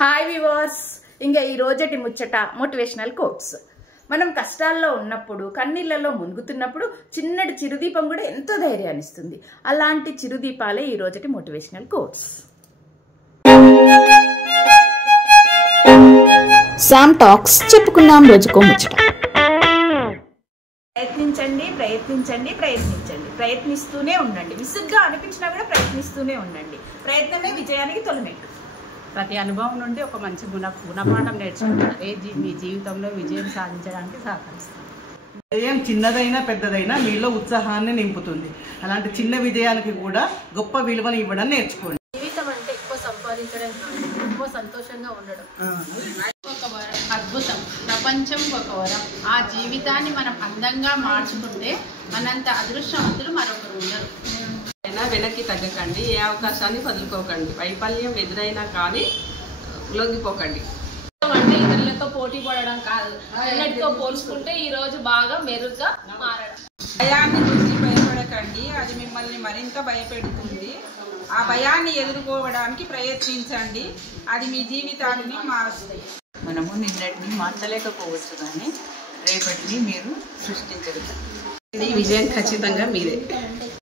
Hi viewers, ఇంకా ఈ రోజటి ముచ్చట మోటివేషనల్ కోట్స్. మనం కష్టాల్లో ఉన్నప్పుడు, కన్నీళ్లలో మునుగుతున్నప్పుడు చిన్నటి చిరుదీపం కూడా ఎంతో ధైర్యాన్ని ఇస్తుంది. అలాంటి చిరుదీపాలే ఈ రోజటి మోటివేషనల్ కోట్స్. శామ్ టాక్స్, చెప్పుకుందాం రోజుకో ముచ్చట. ప్రయత్నించండి, ప్రయత్నించండి, ప్రయత్నించండి, ప్రయత్నిస్తూనే ఉండండి. విసుగ్గా అనిపించినా కూడా ప్రయత్నిస్తూనే ఉండండి. ప్రయత్నమే విజయానికి తొలిమెట్టు. ప్రతి అనుభవం నుండి ఒక మంచి గుణపాఠం నేర్చుకుంటారు. మీ జీవితంలో విజయం సాధించడానికి సహకరిస్తుంది. విజయం చిన్నదైనా పెద్దదైనా మీలో ఉత్సాహాన్ని నింపుతుంది. అలాంటి చిన్న విజయానికి కూడా గొప్ప విలువను ఇవ్వడం నేర్చుకోండి. జీవితం అంటే ఎక్కువ సంపాదించడం, ఎక్కువ సంతోషంగా ఉండడం. ఒక వరం, అద్భుతం. ప్రపంచం ఒక వరం. ఆ జీవితాన్ని మనం అందంగా మార్చుకుంటే మనంత అదృష్టవంతులు మరొకరు ఉండరు. వెనక్కి తగ్గకండి, ఏ అవకాశాన్ని వదులుకోకండి. వైఫల్యం ఎదురైనా కానీ లొంగిపోకండి. అంటే ఇతరులతో పోటీ పడడం కాదు, అన్నిటితో పోల్చుకుంటే ఈ రోజు బాగా మెరుగ్గా మారడం. భయాన్ని చూసి భయపడకండి, అది మిమ్మల్ని మరింత భయపెడుతుంది. ఆ భయాన్ని ఎదుర్కోవడానికి ప్రయత్నించండి, అది మీ జీవితాన్ని మారుస్తుంది. మనము నిన్నటిని మార్చలేకపోవచ్చు, కానీ రేపటిని మీరు సృష్టించగలరు. ఈ విజయం ఖచ్చితంగా మీదే.